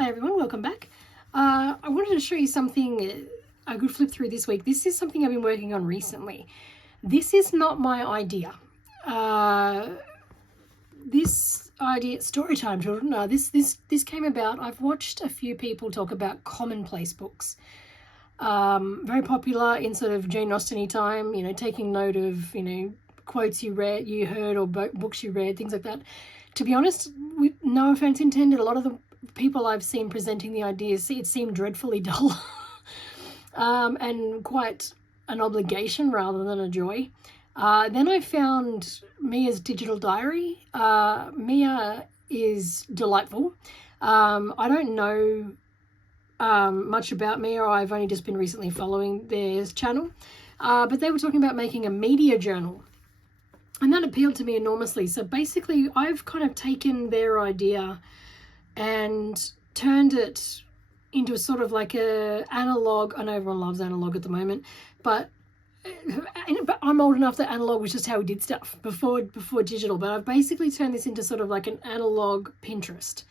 Hi everyone, welcome back. I wanted to show you something, a good flip through this week. This is something I've been working on recently. This is not my idea. This idea, story time children, this came about. I've watched a few people talk about Commonplace books. Very popular in sort of Jane Austen-y time, you know, taking note of, you know, quotes you heard or books you read, things like that. To be honest, with no offense intended, a lot of the people I've seen presenting the ideas, it seemed dreadfully dull and quite an obligation rather than a joy. Then I found Mia's digital diary. Mia is delightful. I don't know much about Mia. I've only just been recently following their channel. But they were talking about making a media journal. And that appealed to me enormously. So basically, I've kind of taken their idea and turned it into a sort of like a analog. I know everyone loves analog at the moment, but I'm old enough that analog was just how we did stuff before digital. But I've basically turned this into sort of like an analog Pinterest.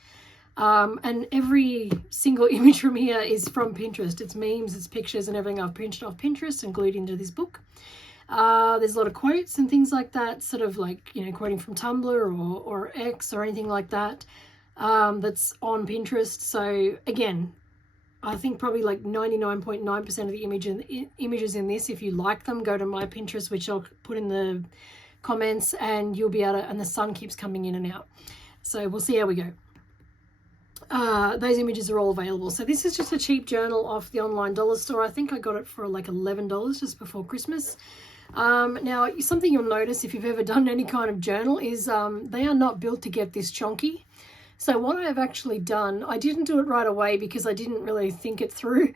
And every single image from here is from Pinterest. It's memes, it's pictures and everything I've printed off Pinterest and glued into this book. There's a lot of quotes and things like that, sort of like, you know, quoting from Tumblr or X or anything like that, that's on Pinterest. So again, I think probably like 99.9% of the images in this, if you like them, go to my Pinterest, which I'll put in the comments, and you'll be able to, and the sun keeps coming in and out. So we'll see how we go. Those images are all available. So this is just a cheap journal off the online dollar store. I think I got it for like $11 just before Christmas. Now, something you'll notice if you've ever done any kind of journal is they are not built to get this chunky. So what I've actually done, I didn't do it right away because I didn't really think it through.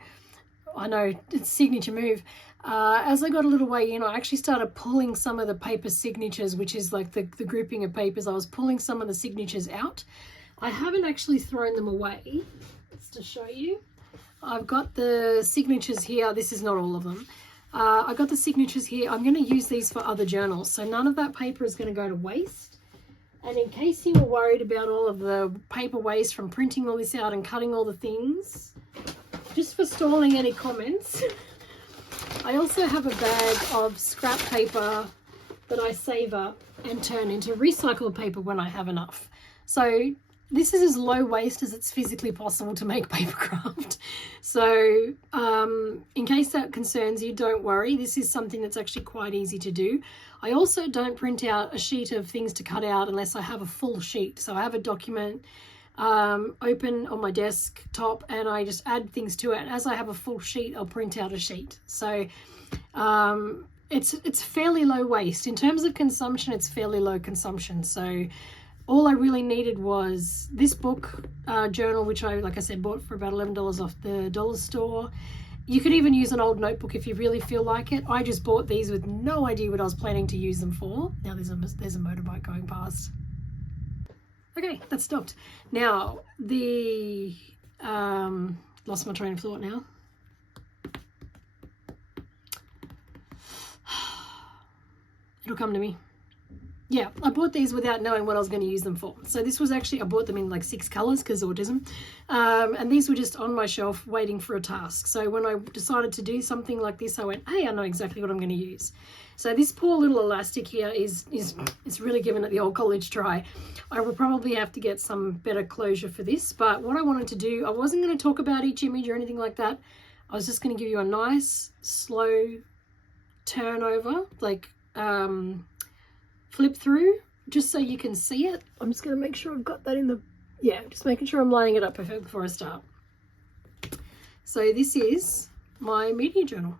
I know, it's a signature move. As I got a little way in, I actually started pulling some of the paper signatures, which is like the grouping of papers. I was pulling some of the signatures out. I haven't actually thrown them away. Just to show you, I've got the signatures here. This is not all of them. I got the signatures here. I'm going to use these for other journals. So none of that paper is going to go to waste. And in case you were worried about all of the paper waste from printing all this out and cutting all the things, just for stalling any comments, I also have a bag of scrap paper that I save up and turn into recycled paper when I have enough. So this is as low waste as it's physically possible to make papercraft. So in case that concerns you, don't worry. This is something that's actually quite easy to do. I also don't print out a sheet of things to cut out unless I have a full sheet. So I have a document open on my desktop and I just add things to it. And as I have a full sheet, I'll print out a sheet. So it's fairly low waste. In terms of consumption, it's fairly low consumption. So all I really needed was this book journal, which I, like I said, bought for about $11 off the dollar store. You could even use an old notebook if you really feel like it. I just bought these with no idea what I was planning to use them for. Now there's a motorbike going past. Okay, that stopped. Now the lost my train of thought now. It'll come to me. Yeah, I bought these without knowing what I was going to use them for. So this was actually, I bought them in like 6 colors because autism. And these were just on my shelf waiting for a task. So when I decided to do something like this, I went, hey, I know exactly what I'm going to use. So this poor little elastic here is really giving it the old college try. I will probably have to get some better closure for this. But what I wanted to do, I wasn't going to talk about each image or anything like that. I was just going to give you a nice, slow turnover, like flip through, just so you can see it. I'm just going to make sure I've got that in the, yeah, just making sure I'm lining it up perfect before I start. So this is my media journal.